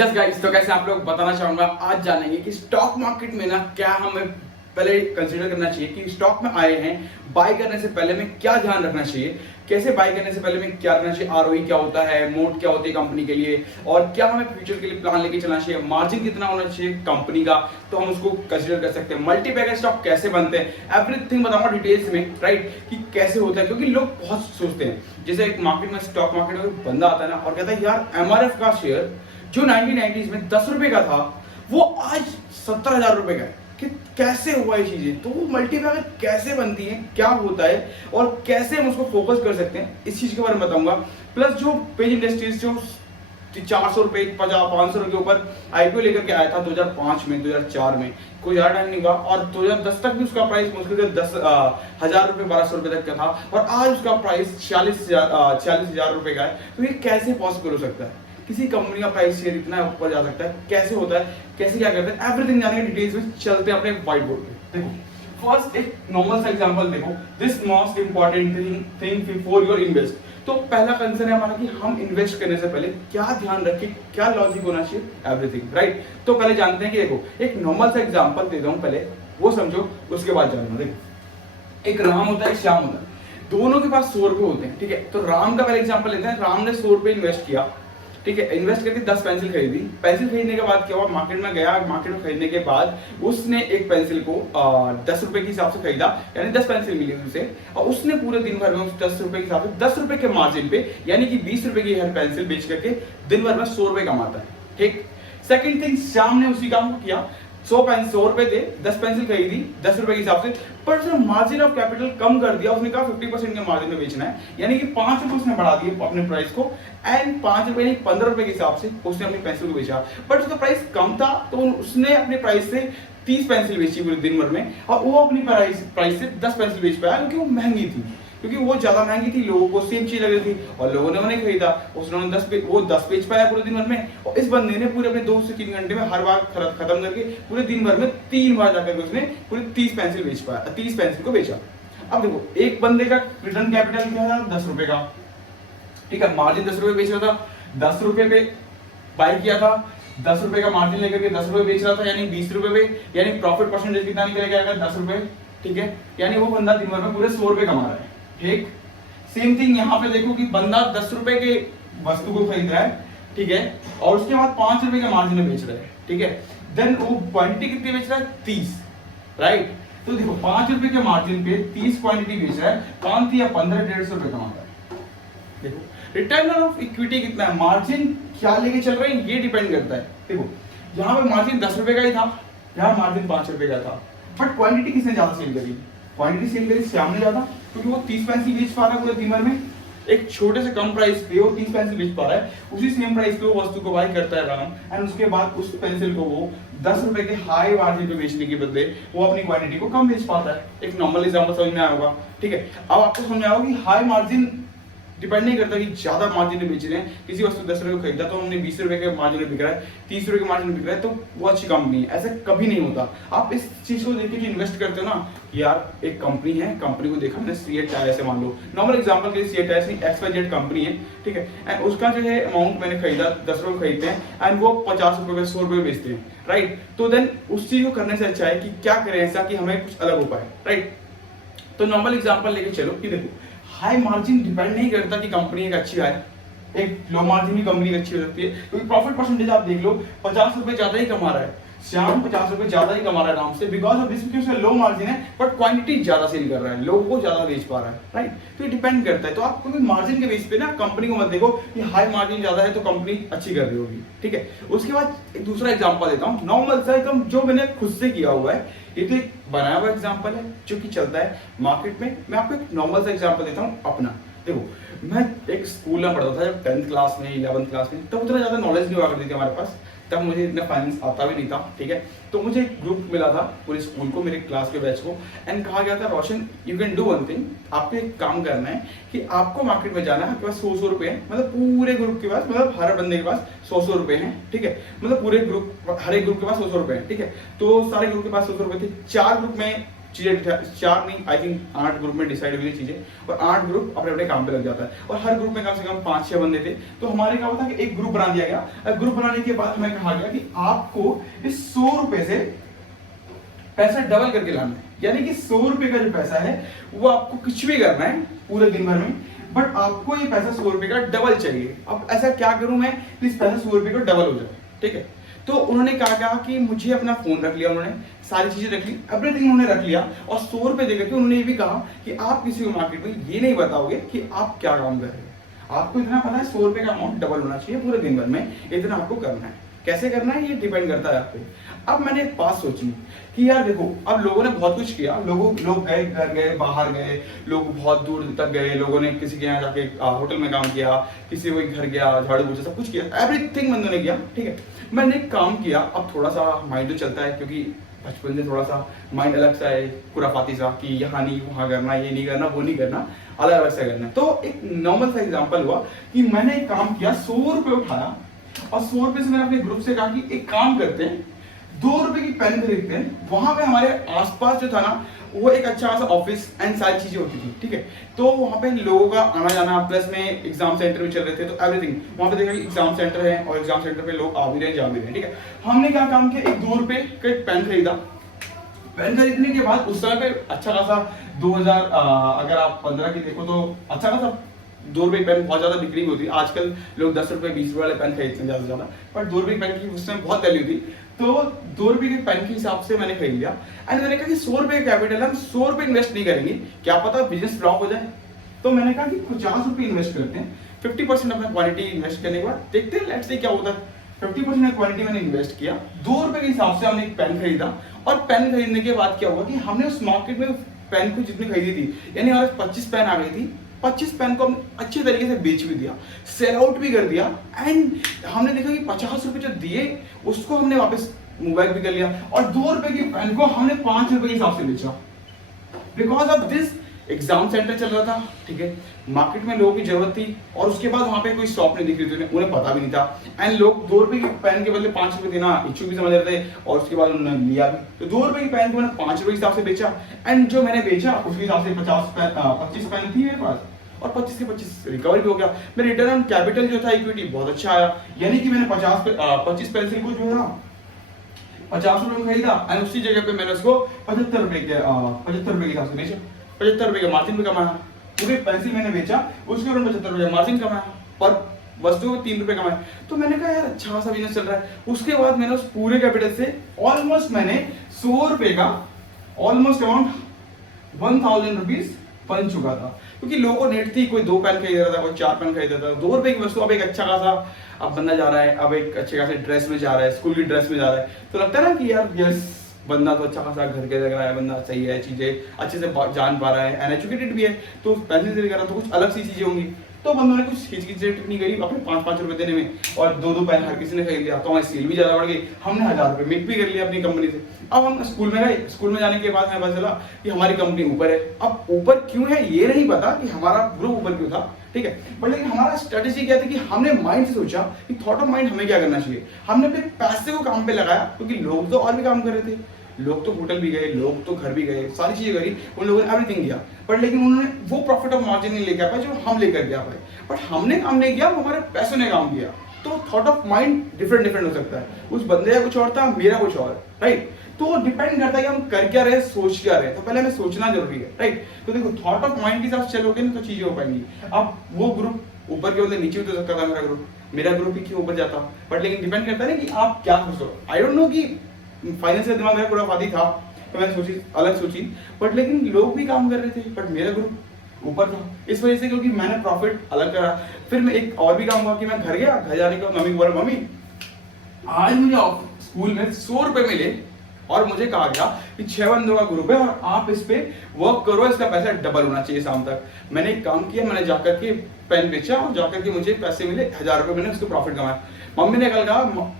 Yes guys, तो कैसे आप लोग बताना चाहूंगा। आज जानेंगे कि स्टॉक मार्केट में ना क्या हमें पहले कंसीडर करना चाहिए कि स्टॉक में आए हैं, बाय करने से पहले में क्या ध्यान रखना चाहिए, कैसे बाय करने से पहले में क्या करना चाहिए, आरओई क्या होता है, मोड क्या होती है कंपनी के लिए, और क्या हमें फ्यूचर के लिए प्लान लेके चलना चाहिए, मार्जिन कितना होना चाहिए कंपनी का, तो हम उसको कंसीडर कर सकते हैं। मल्टी बैगर स्टॉक कैसे बनते हैं, एवरीथिंग बताऊंगा डिटेल्स में, राइट, कि कैसे होता है। क्योंकि लोग बहुत सोचते हैं, जैसे एक मार्केट में, स्टॉक मार्केट में बंदा आता है ना और कहता है यार एमआरएफ का शेयर जो 1990s में 10 रुपए का था वो आज 70,000 रुपए का है। कि कैसे हुआ ये चीजें, तो वो मल्टीबैगर कैसे बनती है, क्या होता है और कैसे हम उसको फोकस कर सकते हैं, इस चीज के बारे में बताऊंगा। प्लस जो पेज इंडस्ट्रीज जो 400 रुपए 500 रुपए के ऊपर आईपीओ लेकर के आया था 2005 में 2004 में, कोई ज्यादा टाइम नहीं हुआ, और 2010 तक भी उसका प्राइस मुश्किल से 10,000 रुपए 1200 रुपए तक का था, और आज उसका प्राइस 46,000 रुपए का है। तो ये कैसे पॉसिबल हो सकता है, किसी कंपनी का प्राइस शेयर इतना ऊपर जा सकता है, कैसे होता है, कैसे क्या करते हैं, एवरीथिंग जाने के डिटेल्स में चलते हैं अपने व्हाइट बोर्ड पे। देखो फर्स्ट एक नॉर्मल सा एग्जांपल देखो, this most important thing before your invest. तो पहला कंसर्न है हमारा कि हम इन्वेस्ट करने से पहले क्या ध्यान रखें, क्या लॉजिक होना चाहिए, एवरीथिंग, राइट। तो पहले जानते हैं कि देखो एक नॉर्मल सा एग्जांपल देता हूं, पहले वो समझो उसके बाद जानना। देखो एक राम होता है, एक श्याम होता है, दोनों के पास 100 रुपए होते हैं, ठीक है। तो राम का पहले एग्जांपल लेते हैं। राम ने 100 रुपए इन्वेस्ट किया, ठीक है, इन्वेस्ट करके 10 पेंसिल खरीदी। पेंसिल खरीदने के बाद क्या हुआ, मार्केट में गया, मार्केट में खरीदने के बाद उसने एक पेंसिल को 10 रुपए के हिसाब से खरीदा, यानी 10 पेंसिल मिली उसे, और उसने पूरे दिन भर में उस 10 रुपए के हिसाब से 10 रुपए के मार्जिन पे, यानी कि 20 रुपए की हर पेंसिल बेच करके दिन भर में 100 रुपए कमाता है, ठीक। सेकंड थिंग, श्याम ने उसी काम को किया, 100 रुपए दे 10 पेंसिल खरीदी 10 रुपए के हिसाब से, पर उसने मार्जिन ऑफ कैपिटल कम कर दिया। उसने कहा 50% के मार्जिन में बेचना है, यानी कि 5 रुपए उसने बढ़ा दिए अपने प्राइस को, एंड 5 रुपए नहीं 15 रुपए के हिसाब से उसने अपनी पेंसिल को बेचा। बट उसका प्राइस कम था तो उसने अपने प्राइस से 30 पेंसिल बेची पूरे दिन भर में, और वो अपनी प्राइस से 10 पेंसिल बेच पाया, क्योंकि वो महंगी थी, क्योंकि वो ज्यादा महंगी थी, लोगों को सेम चीज लग रही थी और लोगों ने उन्हें खरीदा, उसने 10 बेच पाया पूरे दिन भर में। और इस बंदे ने पूरे अपने 2 से 3 घंटे में हर बार खत्म करके पूरे दिन भर में 3 बार जाकर उसने पूरे 30 पेंसिल बेच पाया, 30 पेंसिल को बेचा। अब देखो एक बंदे का रिटर्न कैपिटल क्या था, 10 रुपए का, ठीक है, मार्जिन 10 रुपए बेच रहा था, 10 रुपए पे बाय किया था, 10 रुपए का मार्जिन लेकर के 10 रुपए बेच रहा था, यानी 20 रुपए पे, यानी प्रॉफिट परसेंटेज कितना निकलेगा, 10 रुपए, ठीक है, यानी वो बंदा दिन भर में पूरे 100 रुपए कमा रहा है, ठीक। सेम थिंग यहाँ पे देखो कि बंदा 10 रुपए के वस्तु को खरीद रहा है, ठीक है, और उसके बाद 5 रुपए के मार्जिन में बेच रहा है, ठीक है। देन वो क्वांटिटी कितनी बेच रहा है, 30, राइट। तो देखो 5 रुपए के मार्जिन पे 30 क्वांटिटी बेच रहा है, काम थी 1500 रुपए कमाता है। देखो रिटर्न ऑफ इक्विटी कितना है, मार्जिन क्या लेके चल रहे हैं ये डिपेंड करता है। देखो यहाँ पे मार्जिन 10 रुपए का ही था, यहाँ मार्जिन 5 रुपए का था, बट क्वांटिटी किसने ज्यादा सेल करी, क्वांटिटी सेल करी श्याम ने ज्यादा, क्योंकि वो 30 पेंसिल बेच पा रहा है पूरे दिन भर में, एक छोटे से कम प्राइस पे वो 30 पेंसिल बेच पा रहा है। उसी सेम प्राइस पे वो वस्तु को बाय करता है राम, एंड उसके बाद उस पेंसिल को वो 10 रुपए के हाई मार्जिन पे बेचने के बदले वो अपनी क्वांटिटी को कम बेच पाता है। एक नॉर्मल एग्जांपल समझ में आया होगा, ठीक है। अब आपको समझ में आएगा कि हाई मार्जिन डिपेंड नहीं करता कि ज्यादा मार्जिन में बेच रहे हैं, किसी वस्तु 10 रुपए खरीदा तो हमने 20 रुपए के मार्जिन में बिक रहा है, 30 रुपए के मार्जिन में बिक रहा है, तो वो अच्छी कंपनी है, ऐसा कभी नहीं होता। आप इस चीज को देखिए कि इन्वेस्ट करते हो ना, यार एक कंपनी है, कंपनी को देखा मैंने सीएट टायर से, मान लो नॉर्मल एग्जांपल के लिए सीएट टायर नहीं, XYZ कंपनी है, ठीक है, एंड उसका जो है अमाउंट मैंने खरीदा 10 रुपए खरीदते हैं, एंड वो 50 रुपए 100 रुपए बेचते हैं, राइट। तो देन उस चीज को करने से अच्छा है कि क्या करें ऐसा कि हमें कुछ अलग हो पाए, राइट। तो नॉर्मल एग्जांपल लेके चलो कि देखो हाई मार्जिन डिपेंड नहीं करता कि कंपनी एक अच्छी है, एक लो मार्जिन की कंपनी अच्छी हो सकती है, क्योंकि प्रॉफिट परसेंटेज आप देख लो 50 रुपए ज्यादा ही कमा रहा है श्याम, 50 रुपए ज्यादा ही कमा रहा है आराम से, बिकॉज ऑफ दिस, क्योंकि लो मार्जिन है बट क्वांटिटी ज्यादा सेल कर रहा है, लोगों को ज्यादा बेच पा रहा है, राइट। तो ये डिपेंड करता है। तो आप कोई मार्जिन के बेस पे ना कंपनी को मत देखो कि हाई मार्जिन ज्यादा है तो कंपनी अच्छी कर रही होगी, ठीक है। उसके बाद एक दूसरा एग्जांपल देता हूँ, नॉर्मल सा एकदम जो मैंने खुद से किया हुआ है, ये तो एक बनाया हुआ एग्जांपल है जो कि चलता है मार्केट में। मैं आपको एक नॉर्मल सा एग्जांपल देता हूँ अपना। देखो मैं एक स्कूल में पढ़ता था, जब 10th क्लास में 11th क्लास में, तब उतना ज्यादा नॉलेज नहीं हुआ करती थी हमारे पास, तब मुझे इतना फाइनेंस आता भी नहीं था, ठीक है। तो मुझे एक ग्रुप मिला था पूरे स्कूल को, मेरे क्लास के बैच को, एंड कहा गया था Roshan you can do one thing, आपको एक काम करना है कि आपको मार्केट में जाना है, आपके पास 100 रुपए हैं, मतलब पूरे ग्रुप के पास, मतलब हर बंदे के पास 100 रुपए हैं, ठीक है, मतलब पूरे ग्रुप, हर एक ग्रुप के पास 100 रुपए हैं, ठीक है। तो सारे ग्रुप के पास 100 रुपए थे, 4 ग्रुप में चीजें, 4 नहीं आई थिंक 8 ग्रुप में डिसाइड हुई थी चीजें, और 8 ग्रुप अपने अपने काम पे लग जाता है, और हर ग्रुप में कम से कम 5-6 बंदे थे। तो हमारे क्या हुआ था कि एक ग्रुप बना दिया गया। ग्रुप बनाने के बाद हमें कहा गया कि आपको इस 100 रुपए से पैसा डबल करके लाना है, यानी कि 100 रुपए का जो पैसा है वो आपको कुछ भी करना है पूरे दिन भर में, बट आपको ये पैसा 100 रुपए का डबल चाहिए। अब ऐसा क्या करूं मैं कि इस पैसा 100 रुपए का डबल हो जाए, ठीक है। तो उन्होंने कहा कि मुझे अपना फोन रख लिया, उन्होंने सारी चीजें रख ली, एवरीथिंग उन्होंने रख लिया, और 100 रुपए देकर के उन्होंने ये भी कहा कि आप किसी को मार्केट में ये नहीं बताओगे कि आप क्या काम कर रहे हो, आपको इतना पता है 100 रुपए का अमाउंट डबल होना चाहिए पूरे दिन भर में, इतना आपको करना है। कैसे करना है ये डिपेंड करता है आप पे। अब मैंने एक बात सोची कि यार देखो, अब लोगों ने बहुत कुछ किया, लोग गए, घर गए, बाहर गए, लोग बहुत दूर तक गए, लोगों ने किसी के यहाँ जाके होटल में काम किया, किसी को घर गया, झाड़ू पोछा सब कुछ किया, एवरीथिंग बंदों ने किया, ठीक है। मैंने एक काम किया, अब थोड़ा सा माइंड तो चलता है क्योंकि बचपन से थोड़ा सा माइंड अलग सा है, खुराफाती सा, कि यहाँ नहीं वहाँ करना, ये नहीं करना, वो नहीं करना, अलग अलग सा करना। तो एक नॉर्मल सा एग्जाम्पल हुआ कि मैंने एक काम किया, 100 रुपए उठाया, और 100 रुपए से मैंने अपने ग्रुप से कहा कि एक काम करते हैं, 2 रुपए की पेन खरीदते हैं। वहां पे हमारे आसपास जो था ना, वो एक अच्छा सा ऑफिस एंड सारी चीजें होती थी, ठीक है। तो वहां पे लोगों का आना जाना, प्लस में एग्जाम सेंटर भी चल रहे थे, तो एवरीथिंग वहां पे देखा कि एग्जाम सेंटर है, और एग्जाम सेंटर पे लोग आ भी रहे, जा भी रहे, ठीक है। हमने क्या काम किया, एक 2 रुपए का एक पेन खरीदा। पेन खरीदने के बाद उस समय पे अच्छा खासा 2000 अगर आप 15 की देखो तो अच्छा खासा 2 रुपए पेन बहुत ज्यादा बिक्री होती है। आजकल लोग 10 रुपए 20 रुपए वाले पेन खरीदते हैं ज्यादा से ज्यादा, पर 2 रुपए पेन की उस समय बहुत वैल्यू थी। तो 2 रुपए के पेन के हिसाब से मैंने खरीद लिया, एंड मैंने कहा कि 100 रुपए का कैपिटल, हम 100 रुपए इन्वेस्ट नहीं करेंगे, क्या पता बिजनेस फ्लॉप हो जाए। तो मैंने कहा कि 50 रुपए इन्वेस्ट करते हैं, 50% अपना क्वालिटी इन्वेस्ट करने के बाद देखते हैं, लेट्स से क्या होता है। 50% क्वालिटी मैंने इन्वेस्ट किया, 2 रुपए के हिसाब से हमने एक पेन खरीदा, और पेन खरीदने के बाद क्या हुआ कि हमने उस मार्केट में पेन को जितनी खरीदी थी, यानी हमारे 25 पेन आ गई थी, 25 पेन को हम अच्छे तरीके से बेच भी दिया, सेल आउट भी कर दिया, एंड हमने देखा कि 50 रुपए जो दिए उसको हमने वापस मोबाइल भी कर लिया, और 2 रुपए की पेन को हमने 5 रुपए के हिसाब से बेचा। Because of this, exam centre चल रहा था, ठीक है, मार्केट में लोगों की जरूरत थी, और उसके बाद वहां पे कोई शॉप नहीं दिख रही थी, उन्हें पता भी नहीं था, एंड लोग 2 रुपए की पेन के बदले 5 रुपए देना इच्छुक भी समझ रहे थे, और उसके बाद उन्होंने लिया भी। तो 2 रुपए की पेन को मैंने 5 रुपए के हिसाब से बेचा, एंड जो मैंने बेचा उसके हिसाब से 25 पेन थी मेरे पास, और 25 के 25 रिकवर भी हो गया। मेरा रिटर्न ऑन कैपिटल जो था इक्विटी बहुत अच्छा आया, यानी कि मैंने 25 पेंसिल को जो है ना 50 रुपए में खरीदा, एंड उसी जगह पे मैंने उसको 75 रुपए के हिसाब से बेचा, 75 रुपए का मार्जिन भी कमाया। पूरे पेंसिल मैंने बेचा, उसके ऊपर 75 रुपए का मार्जिन कमाया, पर वस्तु 3 रुपए कमाए। तो मैंने कहा यार अच्छा खासा बिजनेस चल रहा है। उसके बाद मैंने उस पूरे कैपिटल से ऑलमोस्ट मैंने 100 रुपए का ऑलमोस्ट अमाउंट 1000 रुपीज बन चुका था, क्योंकि लोगों को नेट थी, कोई 2 पेन खरीद रहा था, कोई 4 पेन खरीद रहा था, 2 रुपए की वस्तु। अब एक अच्छा खासा अब बंदा जा रहा है, अब एक अच्छे खासे ड्रेस में जा रहा है, स्कूल की ड्रेस में जा रहा है, तो लगता है ना कि यार यस बंदा तो अच्छा खासा घर के लग रहा है, बंदा सही है, चीजें अच्छे से जान पा रहा है, एजुकेटेड भी है, तो पैसे से कर रहा, तो कुछ अलग सी चीजें होंगी। तो बंदों ने कुछ हिचकिचाहट नहीं करी अपने 5-5 रुपए देने में, और 2-2 पेन हर किसी ने खरीद लिया, तो हमारी सेल भी ज्यादा बढ़ गई, हमने 1000 रुपए मेक भी कर लिया अपनी कंपनी से। अब हम स्कूल में गए, स्कूल में जाने के बाद हमें पता चला कि हमारी कंपनी ऊपर है। अब ऊपर क्यों है ये नहीं पता कि हमारा ग्रुप ऊपर क्यों था, ठीक है, बट लेकिन हमारा स्ट्रेटेजी क्या था कि हमने माइंड से सोचा कि थॉट ऑफ माइंड हमें क्या करना चाहिए। हमने अपने पैसे को काम पे लगाया, क्योंकि लोग तो और भी काम कर रहे थे, लोग तो होटल भी गए, लोग तो घर भी गए, सारी चीजें करी, उन लोगों ने एवरीथिंग किया, बट लेकिन उन्होंने वो प्रॉफिट ऑफ मार्जिन नहीं लेके आ पाए जो हम लेकर गया पाए। बट हमने काम नहीं किया, हमारे पैसों ने काम किया। तो थॉट ऑफ माइंड डिफरेंट हो सकता है, उस बंदे का कुछ और था, मेरा कुछ और, राइट। तो डिपेंड करता है कि हम कर क्या रहे, सोच क्या रहे। तो पहले हमें सोचना जरूरी है, राइट। तो देखो थॉट ऑफ माइंड के हिसाब से चलोगे ना तो चीजें हो पाएंगी। अब वो ग्रुप ऊपर के बदले नीचे उतर सकता था, मेरा ग्रुप ही क्यों ऊपर जाता, बट लेकिन डिपेंड करता है ना कि आप क्या सोचो। आई डोंट नो कि फाइनेंशियल दिमाग मेरा पूरा फादी था, तो मैंने सोची अलग सोची, बट लेकिन लोग भी काम कर रहे थे, बट मेरा ग्रुप ऊपर था, इस वजह से क्योंकि मैंने प्रॉफिट अलग करा। फिर मैं एक और भी काम हुआ कि मैं घर गया, घर जाने के बाद मम्मी को बोला, मम्मी आज मुझे स्कूल में 100 रुपए मिले, और मुझे कहा गया कि 6 बंदों का ग्रुप है और आप इस पे वर्क करो, इसका पैसा डबल होना चाहिए शाम तक। मैंने एक काम किया, मैंने जाकर के पेन बेचा, और जाकर के मुझे पैसे मिले 1000 रुपए, मैंने उसको प्रॉफिट कमाया। मम्मी ने कल कहा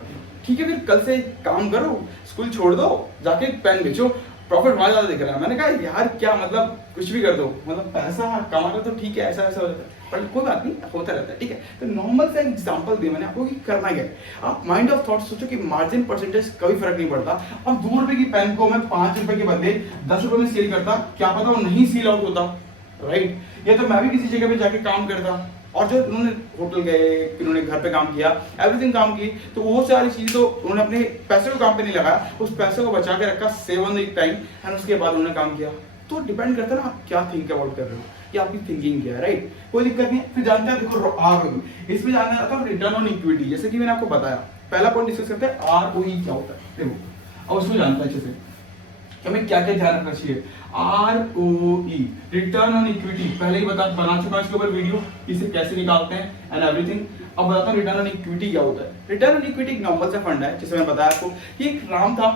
ठीक है फिर कल से काम करो, स्कूल छोड़ दो, जाके पेन बेचो। प्रॉफिट वहां ज्यादा दिख रहा है। मैंने कहा यार क्या मतलब कुछ भी कर दो, मतलब पैसा कमाना तो ठीक है, ऐसा ऐसा हो जाता है, पर कोई बात नहीं, होता रहता है, ठीक है। तो नॉर्मल सा एग्जांपल दिया मैंने आपको कि करना क्या है। आप माइंड ऑफ थॉट सोचो कि मार्जिन परसेंटेज कभी फर्क नहीं पड़ता। अब 2 रुपए की पेन को मैं 5 रुपए के बदले 10 रुपए में सेल करता, क्या पता वो नहीं सेल आउट होता, राइट। या तो मैं भी किसी जगह पे जाके काम करता, और जो उन्होंने होटल गए, उन्होंने घर पे काम किया, एवरीथिंग काम की, तो वो सारी चीज तो उन्होंने अपने पैसे को काम पे नहीं लगाया, उस पैसे को बचा के रखा, save on the time, and उसके बाद उन्होंने काम किया। तो डिपेंड करता है ना आप क्या थिंक अबाउट कर रहे हो, कि आपकी थिंकिंग क्या है, राइट। कोई दिक्कत नहीं है। फिर जानते हैं, देखो इसमें जानना आता है रिटर्न ऑन इक्विटी। जैसे कि मैंने आपको बताया, पहला पॉइंट डिस्कस करते हैं ROE क्या होता है। देखो अब उसको जानता है अच्छे से कि हमें क्या क्या ध्यान रखना चाहिए। ROE रिटर्न ऑन इक्विटी पहले ही बना चुका है इसके ऊपर वीडियो, इसे कैसे निकालते हैं एंड एवरीथिंग। अब बताता हूँ रिटर्न ऑन इक्विटी क्या होता है। रिटर्न ऑन इक्विटी एक नॉर्मल सा फंड है, जैसे मैंने बताया आपको कि एक राम था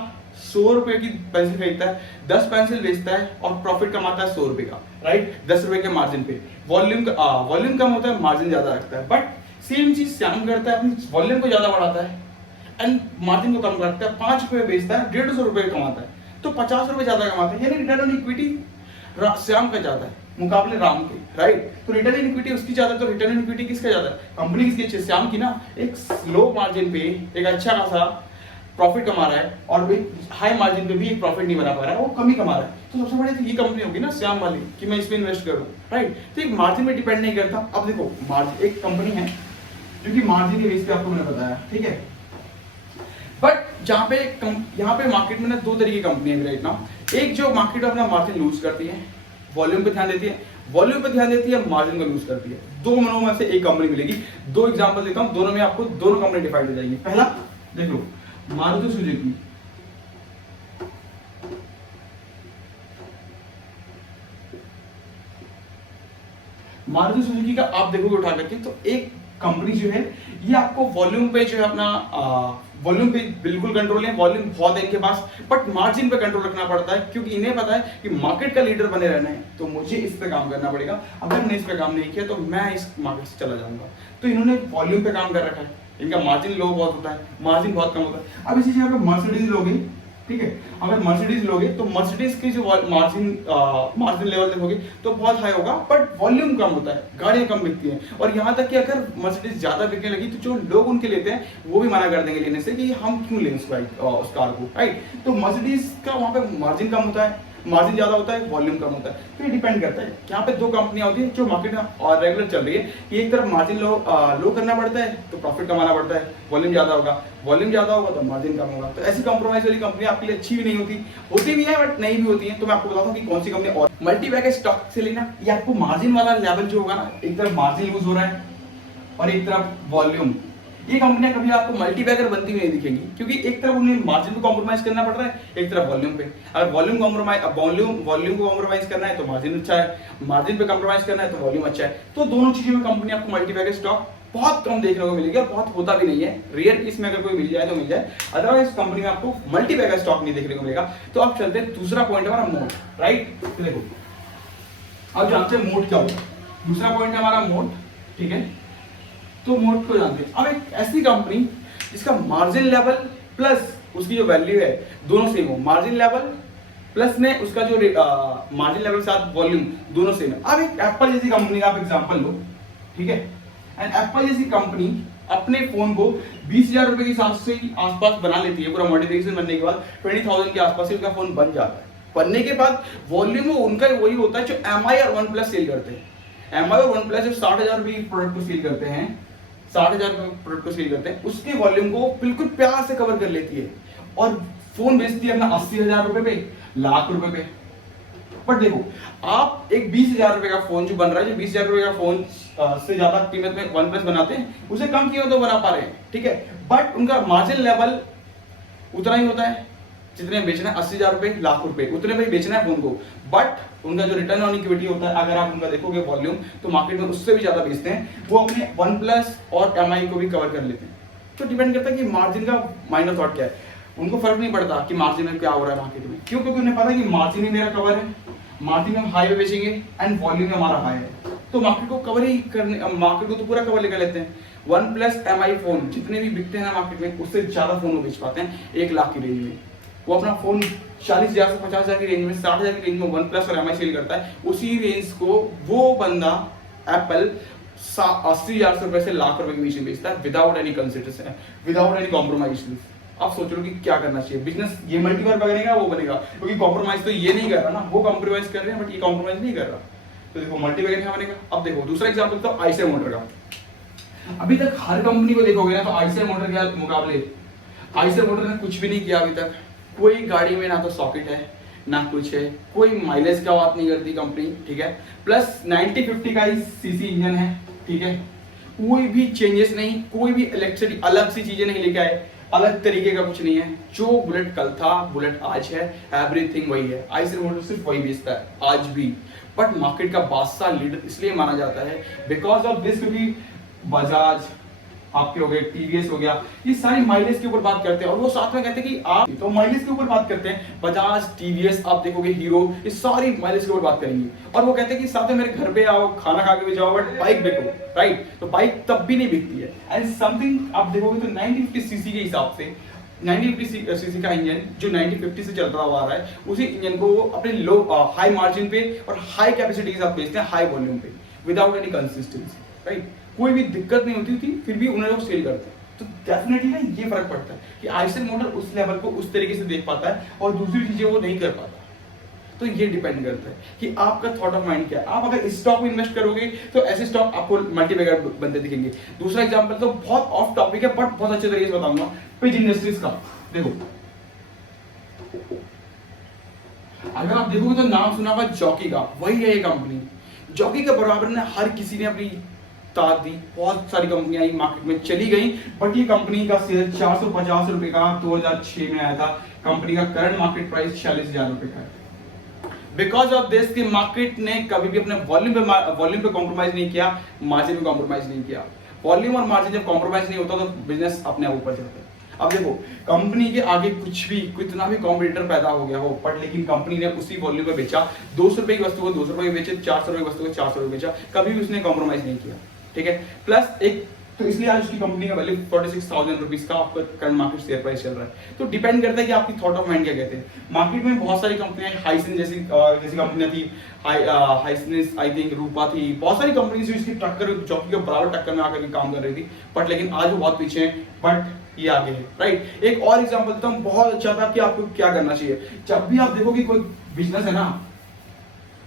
100 रुपए की पेंसिल खरीदता है, 10 पेंसिल बेचता है और प्रॉफिट कमाता है 100 रुपए का, राइट, 10 रुपए के मार्जिन पे। वॉल्यूम कम होता है, मार्जिन ज्यादा रखता है, बट सेम चीज श्याम करता है, अपनी वॉल्यूम को ज्यादा बढ़ाता है एंड मार्जिन को कम करता है। 5 रुपए बेचता है, 150 रुपए कमाता है, तो 50 रुपए ज्यादा कमाते हैं, यानी रिटर्न ऑन इक्विटी श्याम का ज्यादा है मुकाबले राम के, राइट। तो रिटर्न ऑन इक्विटी उसकी ज्यादा है, तो रिटर्न ऑन इक्विटी किसका ज्यादा है, कंपनी किसकी अच्छी, श्याम की ना। एक लो मार्जिन पे एक अच्छा खासा प्रॉफिट कमा रहा है और हाई मार्जिन पे भी एक प्रॉफिट नहीं बना पा रहा है, वो कम ही कमा रहा है, तो सबसे बड़ी तो ये कंपनी होगी ना श्याम वाली, कि मैं इसमें इन्वेस्ट करूं, राइट। तो एक मार्जिन पे डिपेंड नहीं करता। अब देखो मार्जिन, एक कंपनी है जो कि मार्जिन के बेस पे आपको मैंने बताया, ठीक है। बट जहाँ पे यहाँ पे मार्केट में ना 2 तरह की कंपनी है राइट नाउ। एक जो मार्केट अपना मार्जिन लूज करती है, वॉल्यूम पे ध्यान देती है, वॉल्यूम पे ध्यान देती है, मार्जिन को लूज करती है। 2 में से एक कंपनी मिलेगी। 2 एग्जांपल देता हूँ, दोनों में आपको दोनों कंपनी डिफाइंड हो जाएगी। पहला देख लो, मारुति सुजुकी, मारुति सुजुकी का आप देखोगे उठा करके, तो एक कंपनी जो है ये आपको वॉल्यूम पे जो है अपना वॉल्यूम पे बिल्कुल कंट्रोल है, वॉल्यूम बहुत है इनके पास, बट मार्जिन पे कंट्रोल रखना पड़ता है, क्योंकि इन्हें पता है कि मार्केट का लीडर बने रहना है, तो मुझे इस पे काम करना पड़ेगा। अगर मैंने इस पे काम नहीं किया तो मैं इस मार्केट से चला जाऊंगा। तो इन्होंने वॉल्यूम पे काम कर रखा है, इनका मार्जिन लो बहुत होता है, मार्जिन बहुत कम होता है। अब इसी जगह पे मर्सिडीज लोगे, ठीक है, अगर मर्सिडीज लोगे तो मर्सिडीज की जो मार्जिन लेवल देखोगे तो बहुत हाई होगा, बट वॉल्यूम कम होता है, गाड़ियां कम बिकती हैं। और यहाँ तक कि अगर मर्सिडीज ज्यादा बिकने लगी तो जो लोग उनके लेते हैं वो भी मना कर देंगे लेने से, कि हम क्यों लें उस कार को, राइट। तो मर्सिडीज का वहाँ पे मार्जिन कम होता है, मार्जिन ज्यादा होता है, वॉल्यूम कम होता है। तो ये डिपेंड करता है। यहाँ पे 2 कंपनियां होती है जो मार्केट में और रेगुलर चल रही है, कि एक तरफ मार्जिन लो करना पड़ता है तो प्रॉफिट कमाना पड़ता है, वॉल्यूम ज्यादा होगा, वॉल्यूम ज्यादा होगा तो मार्जिन कम होगा। तो ऐसी कंप्रोमाइज वाली कंपनी आपके लिए अच्छी भी नहीं होती भी है बट नहीं भी होती है। तो मैं आपको बताता हूँ कि कौन सी कंपनी। और मल्टीबैग स्टॉक से लेना, ये आपको मार्जिन वाला लेवल जो होगा ना, एक तरफ मार्जिन लूज हो रहा है और एक तरफ वॉल्यूम, ये कंपनियां कभी आपको मल्टीबैगर बनती हुई नहीं दिखेंगी, क्योंकि एक तरफ उन्हें मार्जिन को कॉम्प्रोमाइज करना पड़ रहा है, एक तरफ वॉल्यूम पे। अगर वॉल्यूम को कॉम्प्रोमाइज करना है तो मार्जिन अच्छा है, मार्जिन पे कॉम्प्रोमाइज करना है तो वॉल्यूम अच्छा है। तो दोनों चीजों में कंपनी आपको मल्टीबैगर स्टॉक बहुत कम देखने को मिलेगी और बहुत होता भी नहीं है, रेयर केस में अगर कोई मिल जाए तो मिल जाए, अदरवाइज कंपनी में आपको मल्टीबैगर स्टॉक नहीं देखने को मिलेगा। तो अब चलते हैं दूसरा पॉइंट हमारा मोड, राइट। देखो अब जानते हैं मोड क्या होता है। दूसरा पॉइंट है हमारा मोड, ठीक है। तो मोड को जानते हैं। अब एक ऐसी कंपनी जिसका मार्जिन लेवल प्लस उसकी जो वैल्यू है दोनों सेम हो, मार्जिन लेवल प्लस में उसका जो मार्जिन लेवल साथ वॉल्यूम दोनों सेम है। अब एक एप्पल जैसी कंपनी का आप एग्जांपल लो, ठीक है। एंड एप्पल जैसी कंपनी अपने फोन को 20,000 रुपए के हिसाब से आसपास बना लेती है, पूरा मॉडिफिकेशन बनने के बाद 20,000 के आसपास ही उसका फोन बन जाता है। बनने के बाद वॉल्यूम उनका वही होता है जो MI और OnePlus सेल करते हैं। MI और OnePlus जब 60,000 रुपए की प्रोडक्ट को सेल करते हैं, 60,000 प्रोडक्ट को सेल करते हैं, उसके वॉल्यूम को बिल्कुल प्यार से कवर कर लेती है और फोन बेचती है अपना 80,000 रुपए पे, लाख रुपए पे। बट देखो आप एक 20,000 रुपए का फोन जो बन रहा है, जो 20,000 रुपए का फोन से ज्यादा कीमत में OnePlus बनाते हैं, उसे कम कीमत में बना पा रहे हैं, ठीक है। बट उनका मार्जिन लेवल उतना ही होता है जितने बेचना है, 80,000 रुपए, लाख रुपए, उतने में बेचना है फोन को। बट उनका जो रिटर्न ऑन इक्विटी होता है, अगर आप उनका देखोगे वॉल्यूम, तो मार्केट में उससे भी ज्यादा बेचते हैं। वो अपने OnePlus और MI को भी कवर कर लेते हैं। तो डिपेंड करता है कि मार्जिन का माइंड ऑफ थॉट क्या है। उनको फर्क नहीं पड़ता कि मार्जिन में क्या हो रहा है मार्केट में, क्यों? क्योंकि उन्हें पता है कि मार्जिन ही मेरा कवर है, मार्जिन हम हाई पे बेचेंगे एंड वॉल्यूम हमारा हाई है, तो मार्केट को कवर ही करने, मार्केट को तो पूरा कवर लेकर लेते हैं। OnePlus MI फोन जितने भी बिकते हैं ना मार्केट में, उससे ज्यादा फोन वो बेच पाते हैं 1 लाख की रेंज में। वो अपना फोन 40,000 से 50,000 की रेंज में, 60,000 की रेंज में वन प्लस और एमआई सेल करता है, उसी रेंज को वो बंदा एप्पल 80,000 रुपए से लाख रुपए की मशीन बेचता है without any consideration, without any compromise. आप सोच लो कि क्या करना चाहिए, बिजनेस ये मल्टीबार बनेगा वो बनेगा, क्योंकि कॉम्प्रोमाइज तो ये नहीं कर रहा ना, वो कॉम्प्रोमाइज कर रहे हैं बट ये कॉम्प्रोमाइज नहीं कर रहा, तो देखो मल्टीबार क्या बनेगा। अब देखो दूसरा एग्जांपल तो आईसर मोटर का। अभी तक हर कंपनी को देखोगे ना तो आईसर मोटर के मुकाबले आईसर मोटर ने कुछ भी नहीं किया अभी तक। कोई गाड़ी में ना तो सॉकेट है ना कुछ है, कोई माइलेज का बात नहीं करती कंपनी, ठीक है, प्लस 90-50 का ही सीसी इंजन है, ठीक है, कोई भी चेंजेस नहीं, कोई भी इलेक्ट्रिसिटी अलग सी चीजें नहीं लेके आए, अलग तरीके का कुछ नहीं है, जो बुलेट कल था बुलेट आज है, एवरीथिंग वही है, आईसर मोटर सिर्फ वही बेचता है आज भी। बट मार्केट का बादशाह लीडर इसलिए माना जाता है बिकॉज ऑफ दिस, क्योंकि बजाज आपके हो गए, टीवीएस हो गया, ये सारी माइलेज के ऊपर बात करते हैं, और वो साथ में कहते हैं कि आप तो माइलेज के ऊपर बात करते हैं, बजाज टीवीएस आप देखोगे, हीरो, ये सारी माइलेज के ऊपर बात करेंगे, और वो कहते हैं कि साथ में मेरे घर पे आओ, खाना खा के भी जाओ, बट बाइक देखो, राइट, तो बाइक तब भी नहीं बिकती है। एंड समथिंग आप देखोगे तो 90-50 सीसी के हिसाब से 90-50 सीसी का इंजन जो 90-50 से चलता हुआ आ रहा है, उसी इंजन को वो अपने लो हाई मार्जिन पे और हाई कैपेसिटी के साथ बेचते हैं, हाई वॉल्यूम पे, विदाउट एनी कंसिस्टेंसी, राइट, कोई भी दिक्कत नहीं होती थी, फिर भी उन्हें लोग सेल करते हैं। तो डेफिनेटली ना ये फर्क पड़ता है कि आईसर मोटर उस लेवल को उस तरीके से देख पाता है और दूसरी चीजें वो नहीं कर पाता। तो ये डिपेंड करता है कि आपका थॉट ऑफ माइंड क्या है। आप अगर स्टॉक में इन्वेस्ट करोगे तो ऐसे स्टॉक आपको मल्टीबैगर बनते दिखेंगे। दूसरा एग्जांपल तो बहुत ऑफ टॉपिक है बट बहुत अच्छे तरीके से बताऊंगा, पेज इंडस्ट्रीज का। देखो अगर आप देखोगे तो नाम सुना होगा जॉकी का, वही है ये कंपनी। जॉकी के बराबर ने हर किसी ने अपनी ताद दी, बहुत सारी कंपनियां आई मार्केट में चली गई, बट ये कंपनी का शेयर 450 रुपए का 2006 में आया था। कंपनी का करंट मार्केट प्राइस 46,000 रुपए का है। बिकॉज ऑफ दिस की मार्केट ने कभी भी अपने वॉल्यूम पे कॉम्प्रोमाइज नहीं किया, मार्जिन में कॉम्प्रोमाइज नहीं किया। वॉल्यूम और मार्जिन जब कॉम्प्रोमाइज नहीं होता तो बिजनेस अपने आप ऊपर चलता है। अब देखो कंपनी के आगे कुछ भी कितना भी कॉम्पिटिटर पैदा हो गया हो, बट लेकिन कंपनी ने उसी वॉल्यूम पे बेचा, 200 रुपए की वस्तु को 200 रुपए बेचे, 400 रुपए की वस्तु को 400 रुपए बेचा, कभी भी उसने कॉम्प्रोमाइज नहीं किया, ठीक है। प्लस एक तो इसलिए आज उसकी कंपनी का वैल्यू 46,000 रुपीज का आपका करंट मार्केट शेयर प्राइस चल रहा है। तो डिपेंड करता है कि आपकी थॉट ऑफ माइंड क्या कहते हैं। मार्केट में बहुत सारी कंपनियां, हाइसन जैसी कंपनियां थी, हाइसन आई थिंक रूपा थी, बहुत सारी कंपनी जो इसकी टक्कर जॉकी के बराबर टक्कर में आकर भी काम कर रही थी, बट लेकिन आज वो बहुत पीछे है, बट ये आगे है, राइट। एक और एग्जांपल तो बहुत अच्छा था कि आपको क्या करना चाहिए। जब भी आप देखोगे कोई बिजनेस है ना,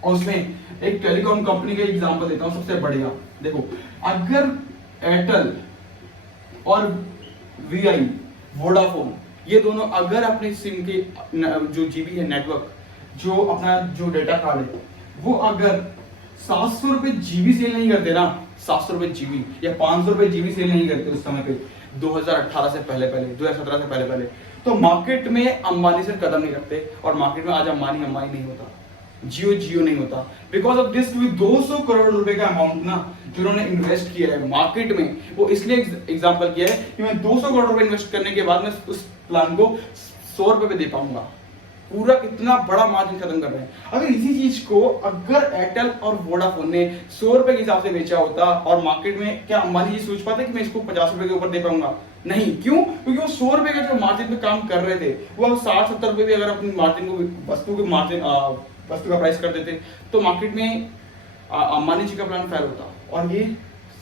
और उसमें एक टेलीकॉम कंपनी का एग्जांपल देता हूं सबसे बढ़िया। देखो अगर एयरटेल और वीआई, वोडाफोन, ये दोनों अगर अपने सिम के जो जीबी है नेटवर्क, जो अपना जो डेटा कार्ड है, वो अगर 700 रुपए जीबी सेल नहीं करते ना, 700 रुपए जीबी या 500 रुपए जीबी सेल नहीं करते उस समय पे 2018 से पहले 2017 से पहले तो मार्केट में अंबानी से कदम नहीं रखते, और मार्केट में आज अंबानी नहीं होता, जियो नहीं होता। बिकॉज ऑफ दिस 200 करोड़ रुपए का अमाउंट ना जो उन्होंने इन्वेस्ट किया है मार्केट में, वो इसलिए एग्जांपल किया है कि मैं 200 करोड़ रुपए इन्वेस्ट करने के बाद मैं उस प्लान को 100 रुपए पे दे पाऊंगा। पूरा कितना बड़ा मार्जिन खत्म कर रहे हैं। अगर इसी चीज को अगर एयरटेल और वोडाफोन ने 100 रुपए के हिसाब से बेचा होता, और मार्केट में क्या अंबानी जी सोच पाते कि मैं इसको 50 रुपए के ऊपर दे पाऊंगा? नहीं। क्यों? क्योंकि वो 100 रुपए के जो मार्जिन पे काम कर रहे थे, वो 60-70 रुपए भी अगर अपनी मार्जिन को वस्तु का प्राइस कर देते तो मार्केट में अंबानी जी का प्लान फेल होता और ये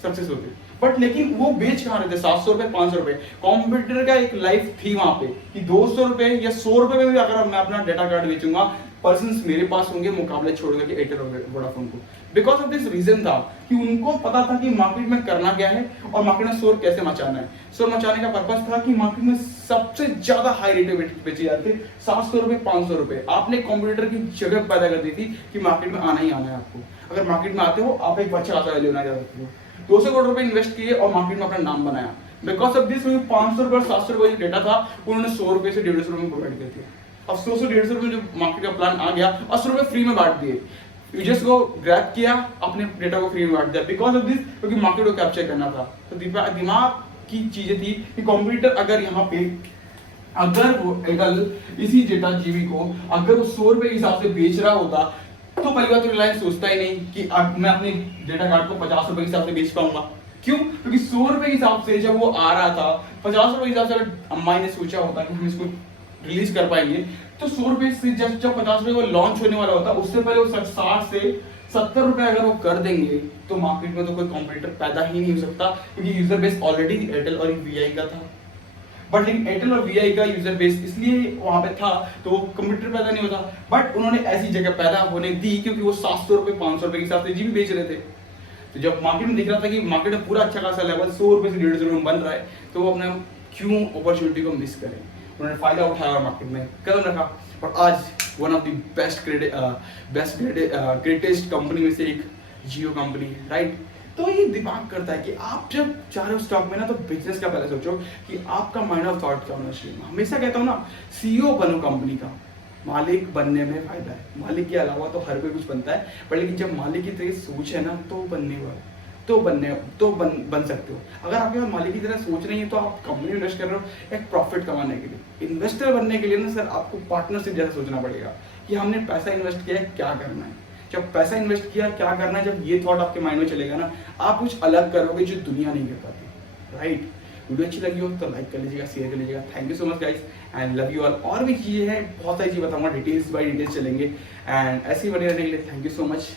सक्सेस होती। बट लेकिन वो बेच कहाँ रहे थे 700 रुपए 500 रुपए। कॉम्पिटिटर का एक लाइफ थी वहां पे कि 200 रुपए या 100 रुपए में भी अगर मैं अपना डेटा कार्ड बेचूंगा, पर्सन मेरे पास होंगे मुकाबले छोड़कर के एयरटेल और वोडाफोन को। बिकॉज ऑफ दिस रीजन था कि उनको पता था कि मार्केट में करना क्या है और मार्केट में शोर कैसे मचाना है। शोर मचाने का पर्पस था कि मार्केट में सबसे ज्यादा हाई रेट में बेचे जाते 700 रुपए 500 रुपए। आपने कॉम्पिटिटर की जगह पैदा कर दी थी कि मार्केट में आना ही आना है आपको। अगर मार्केट में आते हो आप एक अच्छा खासा वैल्यू बना जा सकते हो। 200 करोड़ रुपए इन्वेस्ट किए और मार्केट में अपना नाम बनाया। बिकॉज ऑफ दिस 500 रुपए और 700 रुपए जो डेटा था उन्होंने 100 रुपए से 150 रुपए में प्रोवाइड कर दिया। अब 100 से 150 रुपए जो मार्केट का प्लान आ गया, 80 रुपए फ्री में बांट दिए। यूजर्स को ग्रैब किया, अपने डेटा को फ्री में बांट दिया। बिकॉज ऑफ दिस, क्योंकि मार्केट को कैप्चर करना था। तो दिमाग की चीजें थी कि कॉम्पिटिटर अगर यहाँ पे अगर वो एयरटेल इसी डेटा जीबी को अगर वो 100 रुपए के हिसाब से बेच रहा होता तो पहली बात तो रिलायंस सोचता ही नहीं कि अब मैं अपने डेटा कार्ड को 50 रुपए के हिसाब से बेच पाऊंगा। क्यों? क्योंकि 100 रुपए के हिसाब से जब वो आ रहा था, 50 रुपए के हिसाब से अगर अंबानी ने सोचा होता कि हम इसको रिलीज कर पाएंगे। तो 100 रुपए से जब 50 रुपए वो लॉन्च होने वाला होता है, उससे पहले वो 60 से 70 रुपए अगर वो कर देंगे तो मार्केट में तो कोई कॉम्पिटिटर पैदा ही नहीं हो सकता, क्योंकि यूजर बेस ऑलरेडी एयरटेल और वीआई का था। बट लेकिन एयरटेल और वीआई का यूजर बेस इसलिए वहां पे था तो वो कंप्यूटर पैदा नहीं होता, बट उन्होंने ऐसी जगह पैदा होने दी क्योंकि वो 700 रुपए 500 रुपए के हिसाब से जीबी बेच रहे थे। तो जब मार्केट में दिख रहा था कि मार्केट में पूरा अच्छा खासा लेवल 100 रुपए से 150 रुपए में बन रहा है, तो वो अपने क्यों अपॉर्चुनिटी को मिस करें, उन्होंने फायदा उठाया और मार्केट में कदम रखा। और आज one of the greatest company में से एक जियो कंपनी है, राइट। तो ये दिमाग करता है कि आप जब जा रहे हो स्टॉक में ना, तो बिजनेस का पहले सोचो कि आपका माइंड ऑफ थॉट क्या होना चाहिए। हमेशा कहता हूँ ना, सीईओ बनो कंपनी का, मालिक बनने में फायदा है। मालिक के अलावा तो हर कोई कुछ बनता है, पर लेकिन जब मालिक की तरह सोच है ना, तो बन सकते हो। अगर आपके पास मालिक की तरह सोच नहीं है, तो आप कंपनी में इन्वेस्ट कर रहे हो एक प्रॉफिट कमाने के लिए। इन्वेस्टर बनने के लिए ना सर, आपको पार्टनरशिप जैसा सोचना पड़ेगा कि हमने पैसा इन्वेस्ट किया है, क्या करना है। जब पैसा इन्वेस्ट किया क्या करना है, जब ये थॉट आपके माइंड में चलेगा ना, आप कुछ अलग करोगे जो दुनिया नहीं कर पाती, राइट। वीडियो अच्छी लगी हो तो लाइक कर लीजिएगा, शेयर कर लीजिएगा। Thank you so much guys and love you all. और भी चीज़ें हैं, बहुत सारी चीज़ बताऊंगा, डिटेल्स बाय डिटेल्स चलेंगे एंड ऐसे ही बने रहने के लिए थैंक यू सो मच।